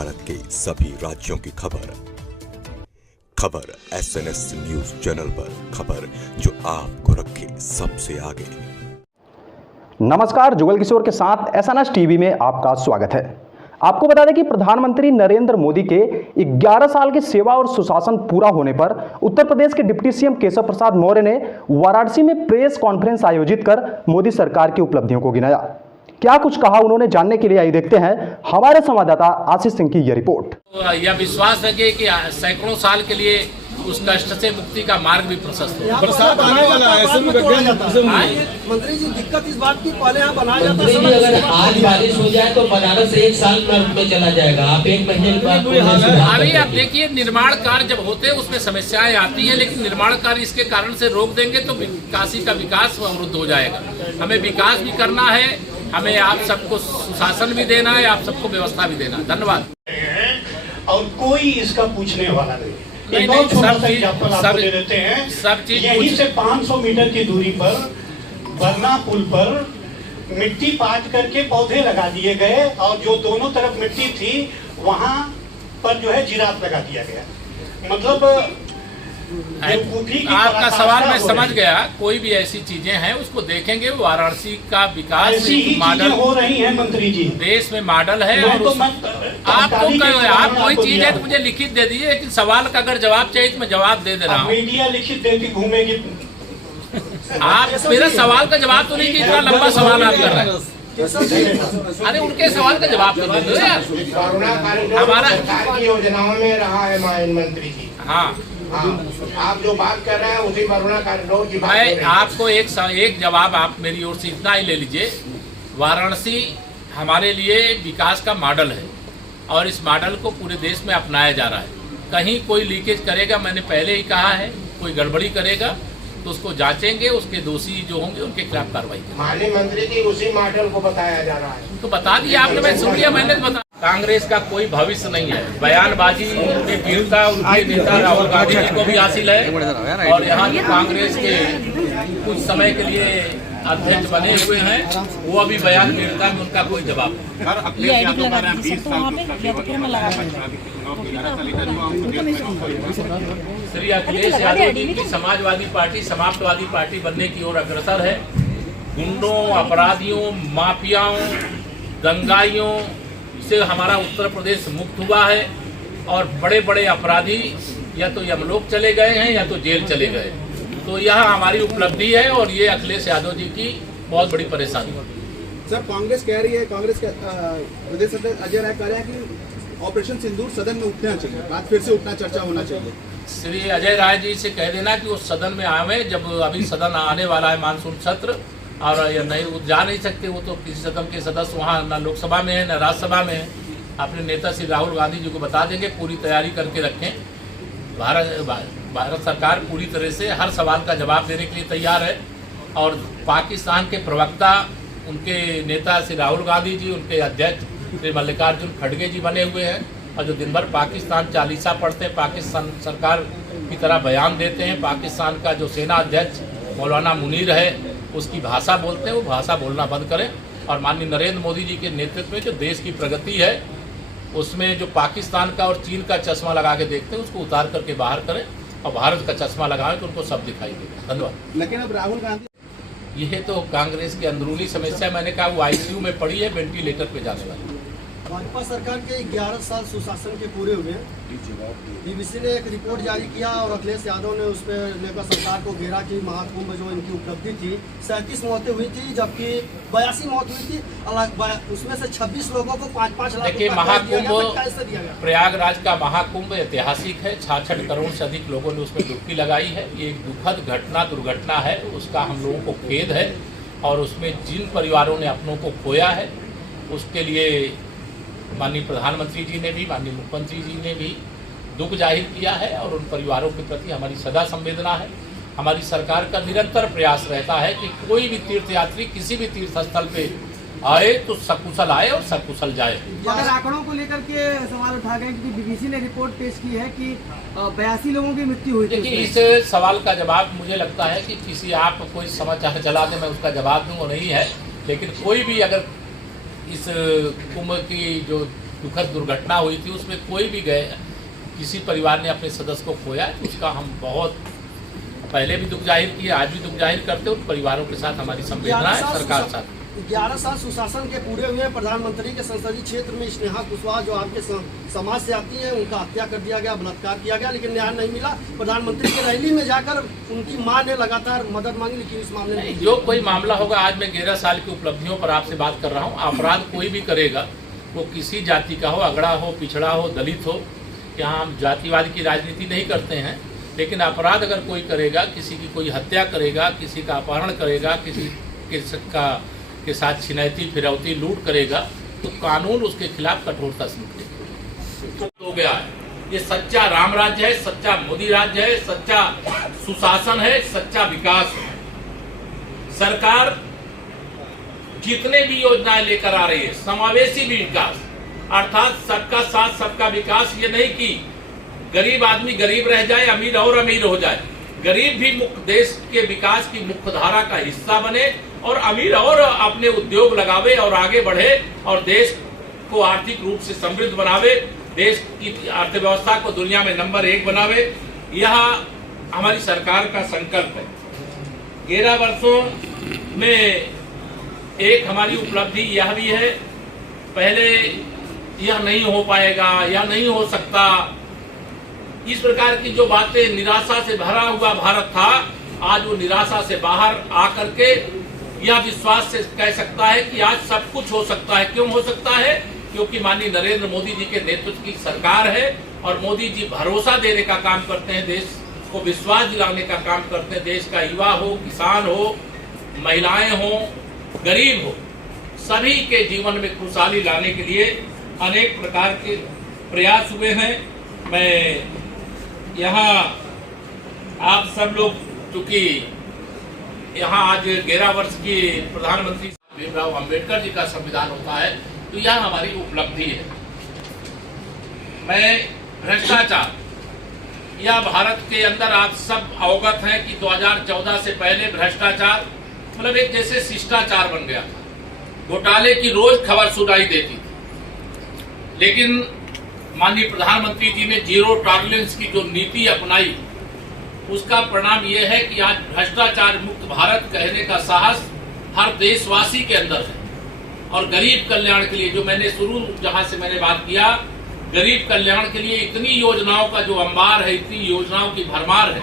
भारत के सभी राज्यों की खबर SNS न्यूज चैनल पर, खबर जो आपको रखे सबसे आगे। नमस्कार, जुगल किशोर के साथ SNS टीवी में आपका स्वागत है। आपको बता दें कि प्रधानमंत्री नरेंद्र मोदी के 11 साल की सेवा और सुशासन पूरा होने पर उत्तर प्रदेश के डिप्टी सीएम केशव प्रसाद मौर्य ने वाराणसी में प्रेस कॉन्फ्रेंस आयोजित कर मोदी सरकार की उपलब्धियों को गिनाया। क्या कुछ कहा उन्होंने, जानने के लिए आइए देखते हैं हमारे संवाददाता आशीष सिंह की यह रिपोर्ट। यह विश्वास रखे कि सैकड़ों साल के लिए उस कष्ट से मुक्ति का मार्ग भी प्रशस्त हो। बरसात आने वाला है, ऐसे में मंत्री जी दिक्कत इस बात की, पहले यहाँ बनाया जाता है, अगर आज बारिश हो जाए तो बनारस 1 साल में चला जाएगा। आप 1 महीने के बाद अभी आप देखिए, निर्माण कार्य जब होते हैं उसमें समस्याएं आती हैं, लेकिन निर्माण कार्य इसके कारण से रोक देंगे तो काशी का विकास अवरुद्ध हो जाएगा। हमें विकास भी करना है, हमें आप सबको सुशासन भी देना है, आप सबको व्यवस्था भी देना है। धन्यवाद। और कोई इसका पूछने वाला नहीं। सब दे देते हैं। सब चीज यहीं से 500 मीटर की दूरी पर बरना पुल पर मिट्टी पाट करके पौधे लगा दिए गए, और जो दोनों तरफ मिट्टी थी वहां पर जो है जिराफ लगा दिया गया। मतलब आपका सवाल मैं समझ गया। कोई भी ऐसी चीजें हैं उसको देखेंगे। वाराणसी का विकास मॉडल हो रही है मंत्री जी, देश में मॉडल है। और आप कोई चीज है तो मुझे लिखित दे दीजिए, लेकिन सवाल का अगर जवाब चाहिए तो मैं जवाब दे रहा हूँ। मीडिया लिखित दे के घूमेगी। आप मेरा सवाल का जवाब तो नहीं, कि इतना लंबा सवाल आप कर रहे हैं। अरे उनके सवाल का जवाब तो दे दो यार। हमारा योजनाओं में रहा है माननीय मंत्री जी। हाँ, आप जो बात कर रहे हैं उसी वरुणा कॉरिडोर की बात। मैं आपको एक जवाब आप मेरी ओर से इतना ही ले लीजिए। वाराणसी हमारे लिए विकास का मॉडल है और इस मॉडल को पूरे देश में अपनाया जा रहा है। कहीं कोई लीकेज करेगा, मैंने पहले ही कहा है, कोई गड़बड़ी करेगा तो उसको जांचेंगे, उसके दोषी जो होंगे उनके खिलाफ कार्रवाई करेंगे। माननीय मंत्री जी उसी मॉडल को बताया जा रहा है। तो बता दिया आपने, मैं सुन लिया, मैंने बता। कांग्रेस का कोई भविष्य नहीं है। बयानबाजी में वीरता उनके नेता राहुल गांधी जी को भी हासिल है, और यहाँ जो कांग्रेस के कुछ समय के लिए अध्यक्ष बने हुए हैं वो अभी बयान वीरता में उनका कोई जवाब श्री अखिलेश यादव जी की समाजवादी पार्टी समाप्तवादी पार्टी बनने की ओर अग्रसर है। गुंडों, अपराधियों, माफियाओं, दंगाइयों से हमारा उत्तर प्रदेश मुक्त हुआ है, और बड़े बड़े अपराधी या तो यमलोक चले गए हैं या तो जेल चले गए। तो यह हमारी उपलब्धि है, और ये अखिलेश यादव जी की बहुत बड़ी परेशानी है। सर, कांग्रेस कह रही है, कांग्रेस के प्रदेश अध्यक्ष अजय राय कह रहे हैं कि ऑपरेशन सिंदूर सदन में उठना चाहिए, बात फिर से उठना, चर्चा होना चाहिए। श्री अजय राय जी से कह देना कि वो सदन में आवे, जब अभी सदन आने वाला है मानसून सत्र, और नहीं वो जा नहीं सकते। वो तो किसी सदन के सदस्य वहाँ न लोकसभा में है न राज्यसभा में है। अपने नेता श्री राहुल गांधी जी को बता देंगे, पूरी तैयारी करके रखें। भारत सरकार पूरी तरह से हर सवाल का जवाब देने के लिए तैयार है। और पाकिस्तान के प्रवक्ता उनके नेता श्री राहुल गांधी जी, उनके अध्यक्ष श्री मल्लिकार्जुन खड़गे जी बने हुए हैं, और जो दिन भर पाकिस्तान चालीसा पढ़ते हैं, पाकिस्तान सरकार की तरह बयान देते हैं। पाकिस्तान का जो सेना अध्यक्ष मौलाना मुनीर है उसकी भाषा बोलते हैं, वो भाषा बोलना बंद करें। और माननीय नरेंद्र मोदी जी के नेतृत्व में जो देश की प्रगति है उसमें जो पाकिस्तान का और चीन का चश्मा लगा के देखते हैं उसको उतार करके बाहर करें, और भारत का चश्मा लगाएं तो उनको सब दिखाई देगा। धन्यवाद। लेकिन अब राहुल गांधी, यह तो कांग्रेस की अंदरूनी समस्या, मैंने कहा वो ICU में पड़ी है, वेंटिलेटर पे जाने वाली। भाजपा सरकार के 11 साल सुशासन के पूरे हुए। BBC ने एक रिपोर्ट जारी किया और अखिलेश यादव ने उस पर लेकर सरकार को घेरा कि महाकुंभ जो इनकी उपलब्धि थी, 37 मौतें हुई थी, जबकि 82 मौत हुई थी। उसमें से 26 लोगों को 5-5 लाख देखिए, महाकुंभ प्रयागराज का महाकुंभ ऐतिहासिक है। 66 करोड़ से अधिक लोगों ने उसमें डुबकी लगाई है। ये एक दुखद दुर्घटना है, उसका हम लोगों को खेद है, और उसमें जिन परिवारों ने अपनों को खोया है उसके लिए माननीय प्रधानमंत्री जी ने भी, माननीय मुख्यमंत्री जी ने भी दुख जाहिर किया है, और उन परिवारों के प्रति हमारी सदा संवेदना है। हमारी सरकार का निरंतर प्रयास रहता है कि कोई भी तीर्थयात्री किसी भी तीर्थ स्थल पे आए तो सकुशल आए और सकुशल जाए। अगर आंकड़ों को लेकर के सवाल उठा गए, क्योंकि BBC ने रिपोर्ट पेश की है कि 82 लोगों की मृत्यु हुई थी। देखिए, इस सवाल का जवाब मुझे लगता है कि किसी आप कोई समाचार चला दे, मैं उसका जवाब दूँ, वो नहीं है। लेकिन कोई भी अगर इस कुंभ की जो दुखद दुर्घटना हुई थी, उसमें कोई भी गए किसी परिवार ने अपने सदस्य को खोया तो उसका हम बहुत पहले भी दुख जाहिर किए, आज भी दुख जाहिर करते। उन परिवारों के साथ हमारी संवेदना है, सरकार साथ। 11 साल सुशासन के पूरे हुए प्रधानमंत्री के संसदीय क्षेत्र में स्नेहा कुशवाहा जो आपके समाज से आती हैं, उनका हत्या कर दिया गया, बलात्कार किया गया, लेकिन न्याय नहीं मिला। प्रधानमंत्री की रैली में जाकर उनकी मां ने लगातार मदद मांगी, लेकिन इस मामले में जो कोई मामला होगा, आज मैं 11 साल की उपलब्धियों पर आपसे बात कर रहा हूँ। अपराध कोई भी करेगा, वो किसी जाति का हो, अगड़ा हो, पिछड़ा हो, दलित हो, यहाँ हम जातिवाद की राजनीति नहीं करते हैं, लेकिन अपराध अगर कोई करेगा, किसी की कोई हत्या करेगा, किसी का अपहरण करेगा, किसी के साथ छिनैती फिरौती लूट करेगा, तो कानून उसके खिलाफ कठोरता से निकलेगा। हो गया है, ये सच्चा राम राज्य है, सच्चा मोदी राज्य है, सच्चा सुशासन है, सच्चा विकास है। सरकार जितने भी योजनाएं लेकर आ रही है, समावेशी विकास, अर्थात सबका साथ सबका विकास। ये नहीं कि गरीब आदमी गरीब रह जाए, अमीर और अमीर हो जाए। गरीब भी मुख्य देश के विकास की मुख्य धारा का हिस्सा बने और अमीर और अपने उद्योग लगावे और आगे बढ़े और देश को आर्थिक रूप से समृद्ध बनावे, देश की अर्थव्यवस्था को दुनिया में नंबर 1 बनावे। यह हमारी सरकार का संकल्प है। 11 वर्षों में एक हमारी उपलब्धि यह भी है, पहले यह नहीं हो पाएगा या नहीं हो सकता, इस प्रकार की जो बातें, निराशा से भरा हुआ भारत था, आज वो निराशा से बाहर आकर के यह विश्वास से कह सकता है कि आज सब कुछ हो सकता है। क्यों हो सकता है? क्योंकि माननीय नरेंद्र मोदी जी के नेतृत्व की सरकार है और मोदी जी भरोसा देने का काम करते हैं, देश को विश्वास दिलाने का काम करते हैं। देश का युवा हो, किसान हो, महिलाएं हो, गरीब हो, सभी के जीवन में खुशहाली लाने के लिए अनेक प्रकार के प्रयास हुए हैं। मैं यहाँ आप सब लोग, चूंकि यहाँ आज 11 वर्ष की प्रधानमंत्री भीमराव अंबेडकर जी का संविधान होता है, तो यह हमारी उपलब्धि है। मैं भ्रष्टाचार, यह भारत के अंदर आप सब अवगत हैं कि 2014 से पहले भ्रष्टाचार मतलब एक जैसे शिष्टाचार बन गया था। घोटाले की रोज खबर सुनाई देती थी, लेकिन माननीय प्रधानमंत्री जी ने जीरो टॉलरेंस की जो नीति अपनाई, उसका परिणाम यह है कि आज भ्रष्टाचार मुक्त भारत कहने का साहस हर देशवासी के अंदर है। और गरीब कल्याण के लिए, जो मैंने शुरू जहां से मैंने बात किया, गरीब कल्याण के लिए इतनी योजनाओं का जो अंबार है, इतनी योजनाओं की भरमार है,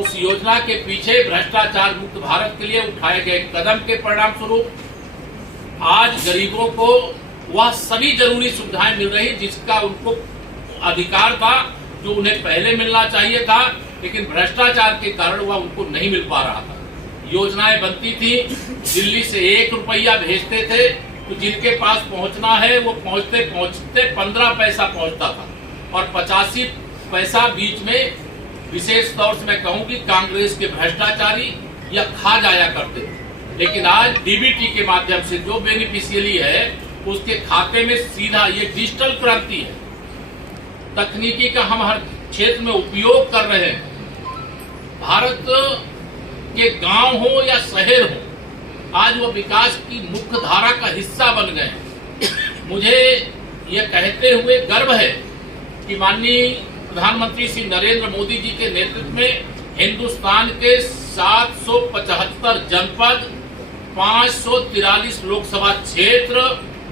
उस योजना के पीछे भ्रष्टाचार मुक्त भारत के लिए उठाए गए कदम के परिणाम स्वरूप आज गरीबों को वह सभी जरूरी सुविधाएं मिल रही जिसका उनको अधिकार था, जो उन्हें पहले मिलना चाहिए था, लेकिन भ्रष्टाचार के कारण वह उनको नहीं मिल पा रहा था। योजनाएं बनती थी, दिल्ली से 1 रुपया भेजते थे, तो जिनके पास पहुंचना है वो पहुंचते पहुंचते 15 पैसा पहुंचता था और 85 पैसा बीच में, विशेष तौर से मैं कहूं कि कांग्रेस के भ्रष्टाचारी या खा जाया करते थे। लेकिन आज डीबीटी के माध्यम से जो बेनिफिशियरी है उसके खाते में सीधा, ये डिजिटल क्रांति है, तकनीकी का हम हर क्षेत्र में उपयोग कर रहे हैं। भारत के गांव हो या शहर हो, आज वो विकास की मुख्य धारा का हिस्सा बन गए हैं। मुझे ये कहते हुए गर्व है कि माननीय प्रधानमंत्री श्री नरेंद्र मोदी जी के नेतृत्व में हिंदुस्तान के 775 जनपद, 543 लोकसभा क्षेत्र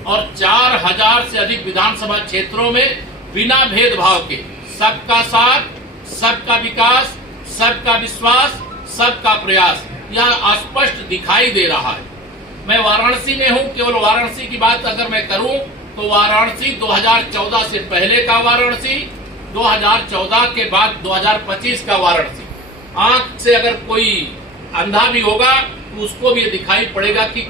और 4000 से अधिक विधानसभा क्षेत्रों में बिना भेदभाव के सबका साथ, सबका विकास, सबका विश्वास, सबका प्रयास, यह स्पष्ट दिखाई दे रहा है। मैं वाराणसी में हूं, केवल वाराणसी की बात अगर मैं करूं तो वाराणसी 2014 से पहले का वाराणसी, 2014 के बाद 2025 का वाराणसी। आंख से अगर कोई अंधा भी होगा तो उसको भी ये दिखाई पड़ेगा कि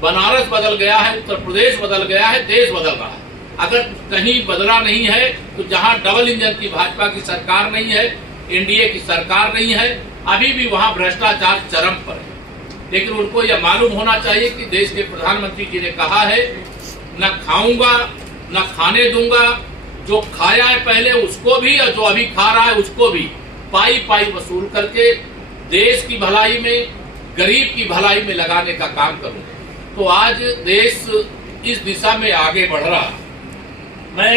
बनारस बदल गया है, उत्तर प्रदेश बदल गया है, देश बदल रहा है। अगर कहीं बदला नहीं है तो जहां डबल इंजन की भाजपा की सरकार नहीं है, एनडीए की सरकार नहीं है, अभी भी वहां भ्रष्टाचार चरम पर है। लेकिन उनको यह मालूम होना चाहिए कि देश के प्रधानमंत्री जी ने कहा है, न खाऊंगा न खाने दूंगा, जो खाया है पहले उसको भी और जो अभी खा रहा है उसको भी पाई पाई वसूल करके देश की भलाई में, गरीब की भलाई में लगाने का काम करूंगा। तो आज देश इस दिशा में आगे बढ़ रहा है। मैं